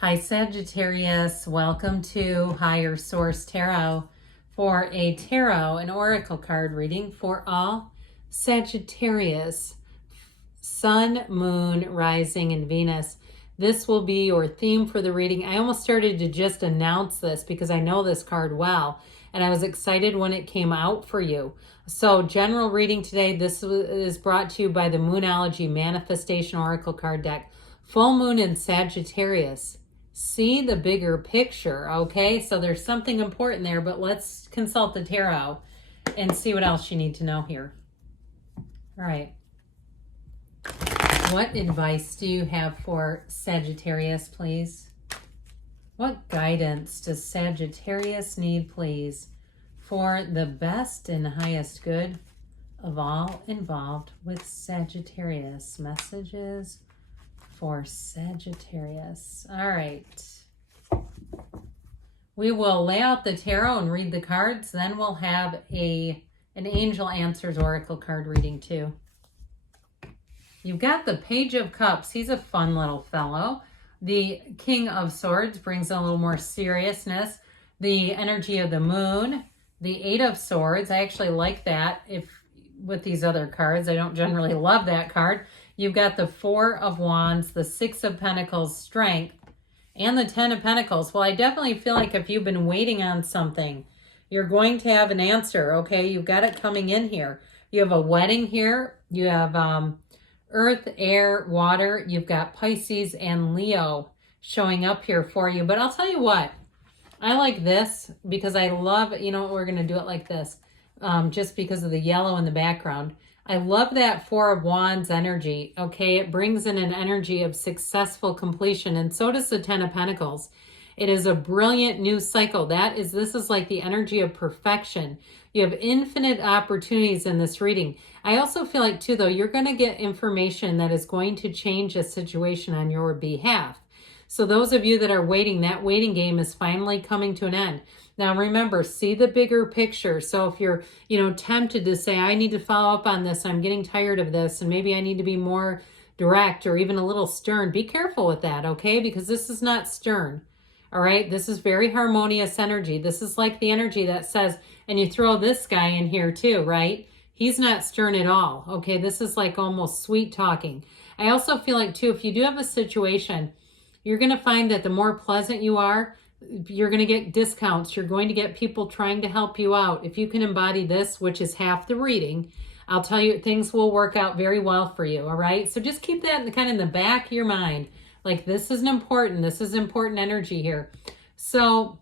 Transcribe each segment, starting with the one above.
Hi Sagittarius, welcome to Higher Source Tarot for a tarot and oracle card reading for all Sagittarius, Sun, Moon, Rising, and Venus. This will be your theme for the reading. I almost started to just announce this because I know this card well, and I was excited when it came out for you. So general reading today, this is brought to you by the Moonology Manifestation Oracle card deck. Full moon in Sagittarius. See the bigger picture, okay? So there's something important there, but let's consult the tarot and see what else you need to know here. All right. What advice do you have for Sagittarius, please? What guidance does Sagittarius need, please, for the best and highest good of all involved with Sagittarius? Messages for Sagittarius. All right. We will lay out the tarot and read the cards. Then we'll have an Angel Answers Oracle card reading too. You've got the Page of Cups. He's a fun little fellow. The King of Swords brings a little more seriousness. The energy of the Moon. The Eight of Swords. I actually like that with these other cards. I don't generally love that card. You've got the Four of Wands, the Six of Pentacles, Strength, and the Ten of Pentacles. Well, I definitely feel like if you've been waiting on something, you're going to have an answer, okay? You've got it coming in here. You have a wedding here. You have Earth, Air, Water. You've got Pisces and Leo showing up here for you. But I'll tell you what, I like this because I love, you know what, we're going to do it like this, just because of the yellow in the background. I love that Four of Wands energy, okay? It brings in an energy of successful completion, and so does the Ten of Pentacles. It is a brilliant new cycle. This is like the energy of perfection. You have infinite opportunities in this reading. I also feel like, too, though, you're going to get information that is going to change a situation on your behalf. So those of you that are waiting, that waiting game is finally coming to an end. Now, remember, see the bigger picture. So if you're, tempted to say, I need to follow up on this, I'm getting tired of this, and maybe I need to be more direct or even a little stern, be careful with that, okay? Because this is not stern, all right? This is very harmonious energy. This is like the energy that says, and you throw this guy in here too, right? He's not stern at all, okay? This is like almost sweet talking. I also feel like, too, if you do have a situation, you're going to find that the more pleasant you are, you're going to get discounts. You're going to get people trying to help you out. If you can embody this, which is half the reading, I'll tell you, things will work out very well for you, all right? So just keep that kind of in the back of your mind. Like, this is important energy here. So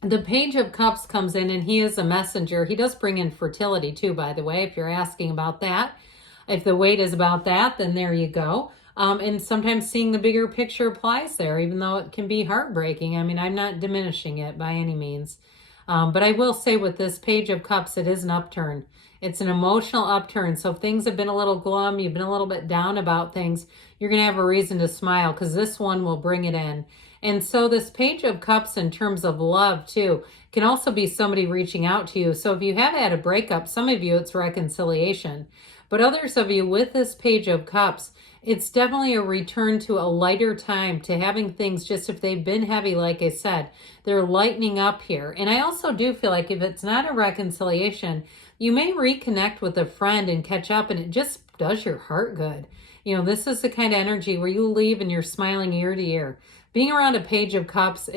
the Page of Cups comes in, and he is a messenger. He does bring in fertility too, by the way, if you're asking about that. If the weight is about that, then there you go. And sometimes seeing the bigger picture applies there, even though it can be heartbreaking. I mean, I'm not diminishing it by any means. But I will say with this Page of Cups, it is an upturn. It's an emotional upturn. So if things have been a little glum, you've been a little bit down about things, you're going to have a reason to smile because this one will bring it in. And so this Page of Cups in terms of love too can also be somebody reaching out to you. So if you have had a breakup, some of you it's reconciliation. But others of you with this Page of Cups, it's definitely a return to a lighter time, to having things just, if they've been heavy, like I said, they're lightening up here. And I also do feel like if it's not a reconciliation, you may reconnect with a friend and catch up, and it just does your heart good. This is the kind of energy where you leave and you're smiling ear to ear. Being around a Page of Cups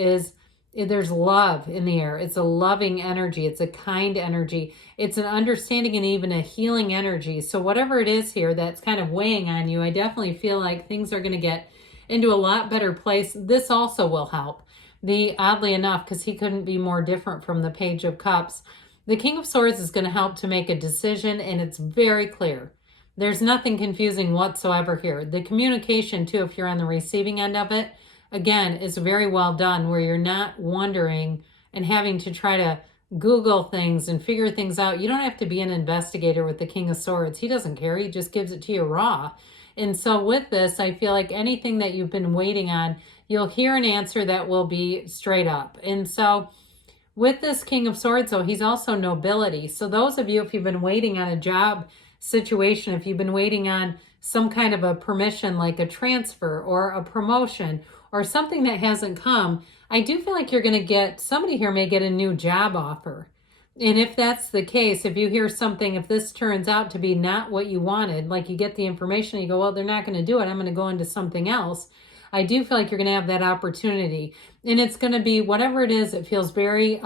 there's love in the air. It's a loving energy. It's a kind energy. It's an understanding and even a healing energy. So whatever it is here that's kind of weighing on you, I definitely feel like things are going to get into a lot better place. This also will help. Oddly enough, because he couldn't be more different from the Page of Cups, the King of Swords is going to help to make a decision, and it's very clear. There's nothing confusing whatsoever here. The communication, too, if you're on the receiving end of it, again, is very well done, where you're not wondering and having to try to Google things and figure things out. You don't have to be an investigator with the King of Swords. He doesn't care. He just gives it to you raw. And so with this, I feel like anything that you've been waiting on, you'll hear an answer that will be straight up. And so with this King of Swords, though, he's also nobility. So those of you, if you've been waiting on a job situation, if you've been waiting on some kind of a permission, like a transfer or a promotion or something that hasn't come, I do feel like you're going to get, somebody here may get a new job offer. And if that's the case, if you hear something, if this turns out to be not what you wanted, like you get the information, you go, well, they're not going to do it, I'm going to go into something else. I do feel like you're going to have that opportunity. And it's going to be, whatever it is, it feels very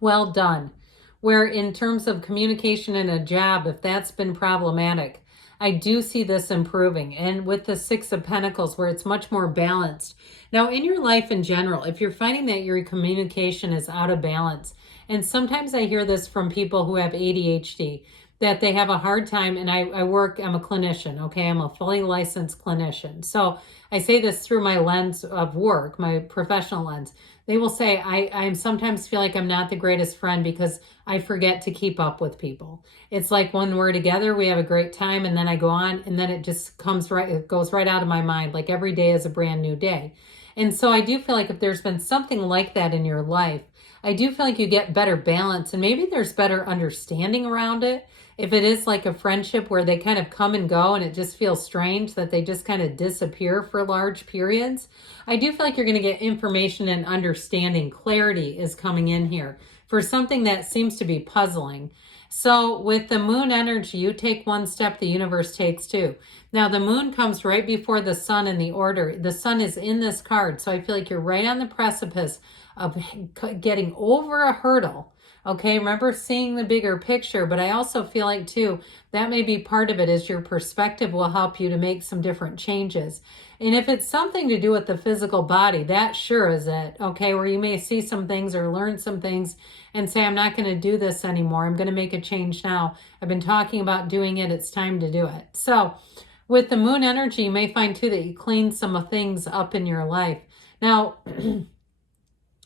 well done. Where in terms of communication in a job, if that's been problematic, I do see this improving. And with the Six of Pentacles, where it's much more balanced. Now, in your life in general, if you're finding that your communication is out of balance, and sometimes I hear this from people who have ADHD, that they have a hard time, and I'm a clinician, okay? I'm a fully licensed clinician. So I say this through my lens of work, my professional lens. They will say, I sometimes feel like I'm not the greatest friend because I forget to keep up with people. It's like when we're together, we have a great time, and then I go on, and then it just comes right, it goes right out of my mind. Like every day is a brand new day. And so I do feel like if there's been something like that in your life, I do feel like you get better balance, and maybe there's better understanding around it. If it is like a friendship where they kind of come and go and it just feels strange that they just kind of disappear for large periods, I do feel like you're going to get information and understanding. Clarity is coming in here for something that seems to be puzzling. So with the moon energy, you take one step, the universe takes two. Now the moon comes right before the sun in the order. The sun is in this card. So I feel like you're right on the precipice of getting over a hurdle. Okay, remember seeing the bigger picture, but I also feel like too, that may be part of it, is your perspective will help you to make some different changes. And if it's something to do with the physical body, that sure is it, okay, where you may see some things or learn some things and say, I'm not going to do this anymore. I'm going to make a change now. I've been talking about doing it. It's time to do it. So with the moon energy, you may find too that you clean some things up in your life. Now,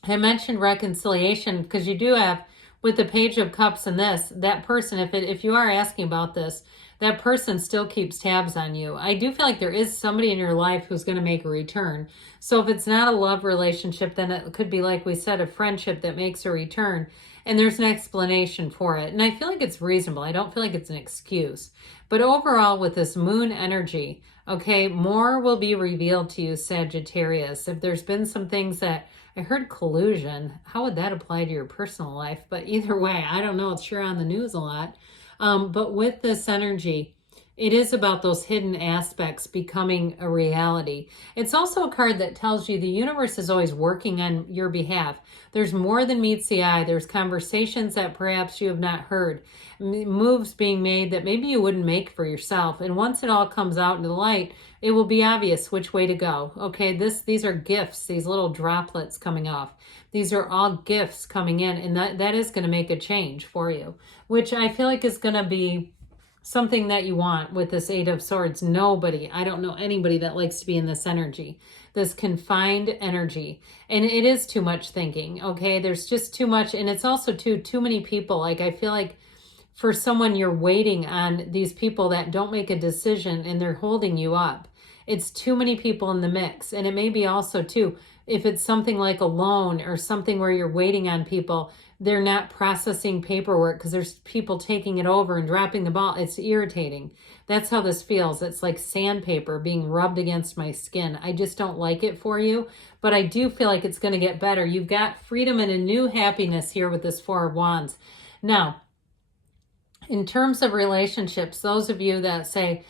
I mentioned reconciliation because you do have, with the Page of Cups and this, that person, if you are asking about this, that person still keeps tabs on you. I do feel like there is somebody in your life who's going to make a return. So if it's not a love relationship, then it could be, like we said, a friendship that makes a return. And there's an explanation for it. And I feel like it's reasonable. I don't feel like it's an excuse. But overall, with this moon energy, okay, more will be revealed to you, Sagittarius. If there's been some things that, I heard collusion. How would that apply to your personal life? But either way, I don't know. It's sure on the news a lot. But with this energy, it is about those hidden aspects becoming a reality. It's also a card that tells you the universe is always working on your behalf. There's more than meets the eye. There's conversations that perhaps you have not heard. Moves being made that maybe you wouldn't make for yourself. And once it all comes out into the light, it will be obvious which way to go. Okay, these are gifts, these little droplets coming off. These are all gifts coming in, and that is going to make a change for you, which I feel like is going to be something that you want with this Eight of Swords. I don't know anybody that likes to be in this energy, this confined energy. And it is too much thinking, okay? There's just too much, and it's also too many people. Like, I feel like for someone, you're waiting on these people that don't make a decision and they're holding you up. It's too many people in the mix. And it may be also too, if it's something like a loan or something where you're waiting on people, they're not processing paperwork because there's people taking it over and dropping the ball. It's irritating. That's how this feels. It's like sandpaper being rubbed against my skin. I just don't like it for you, but I do feel like it's going to get better. You've got freedom and a new happiness here with this Four of Wands. Now, in terms of relationships, those of you that say,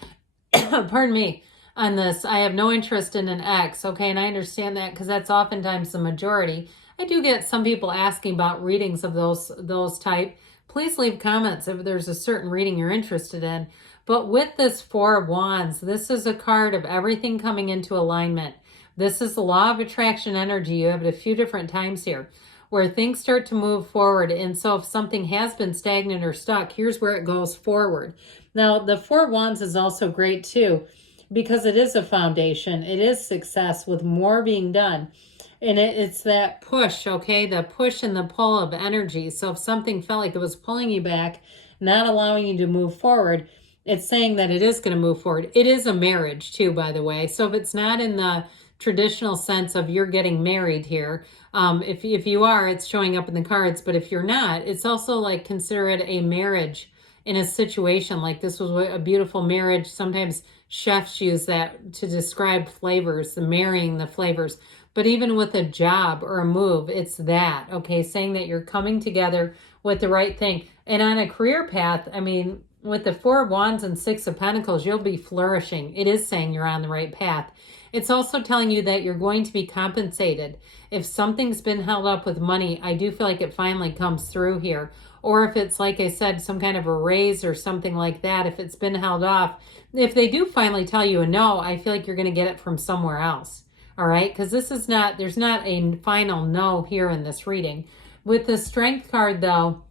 pardon me, on this, I have no interest in an ex, okay, and I understand that because that's oftentimes the majority. I do get some people asking about readings of those type. Please leave comments if there's a certain reading you're interested in. But with this Four of Wands, this is a card of everything coming into alignment. This is the law of attraction energy. You have it a few different times here, where things start to move forward. And so if something has been stagnant or stuck, here's where it goes forward. Now, the Four of Wands is also great too, because it is a foundation. It is success with more being done. And it's that push, okay? The push and the pull of energy. So if something felt like it was pulling you back, not allowing you to move forward, it's saying that it is going to move forward. It is a marriage too, by the way. So if it's not in the traditional sense of you're getting married here, if you are, it's showing up in the cards. But if you're not, it's also like consider it a marriage in a situation. Like this was a beautiful marriage. Sometimes chefs use that to describe flavors, the marrying the flavors. But even with a job or a move, it's that, okay? Saying that you're coming together with the right thing. And on a career path, I mean, with the Four of Wands and Six of Pentacles, you'll be flourishing. It is saying you're on the right path. It's also telling you that you're going to be compensated. If something's been held up with money, I do feel like it finally comes through here. Or if it's, like I said, some kind of a raise or something like that, if it's been held off, if they do finally tell you a no, I feel like you're going to get it from somewhere else. All right? Because this is not, there's not a final no here in this reading. With the Strength card, though,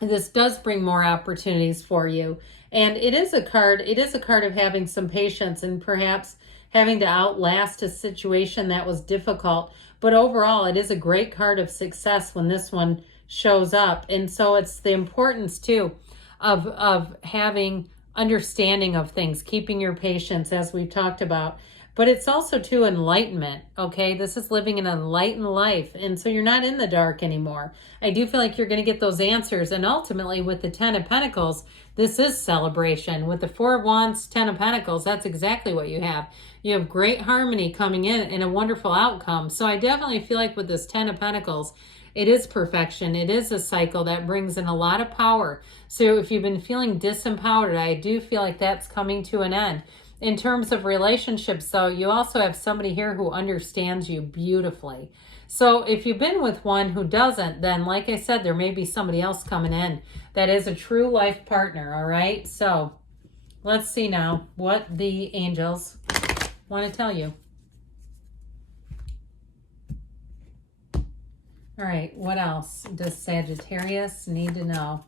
this does bring more opportunities for you. And it is a card of having some patience and perhaps having to outlast a situation that was difficult. But overall, it is a great card of success when this one shows up. And so it's the importance, too, of having understanding of things, keeping your patience, as we've talked about. But it's also, too, enlightenment, okay? This is living an enlightened life, and so you're not in the dark anymore. I do feel like you're going to get those answers, and ultimately, with the Ten of Pentacles, this is celebration. With the Four of Wands, Ten of Pentacles, that's exactly what you have. You have great harmony coming in and a wonderful outcome. So I definitely feel like with this Ten of Pentacles, it is perfection. It is a cycle that brings in a lot of power. So if you've been feeling disempowered, I do feel like that's coming to an end. In terms of relationships, though, you also have somebody here who understands you beautifully. So if you've been with one who doesn't, then like I said, there may be somebody else coming in that is a true life partner, all right? So let's see now what the angels want to tell you. All right, what else does Sagittarius need to know?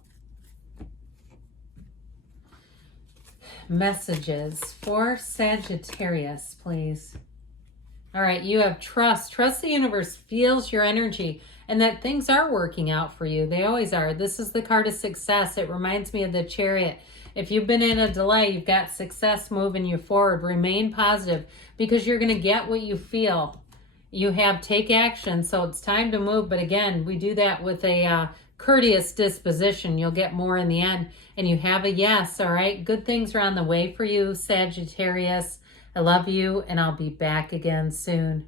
Messages for Sagittarius, please. All right, you have trust. Trust the universe feels your energy and that things are working out for you. They always are. This is the card of success. It reminds me of the Chariot. If you've been in a delay, you've got success moving you forward. Remain positive because you're going to get what you feel. You have take action, so it's time to move. But again, we do that with a courteous disposition. You'll get more in the end. And you have a yes, all right? Good things are on the way for you, Sagittarius. I love you, and I'll be back again soon.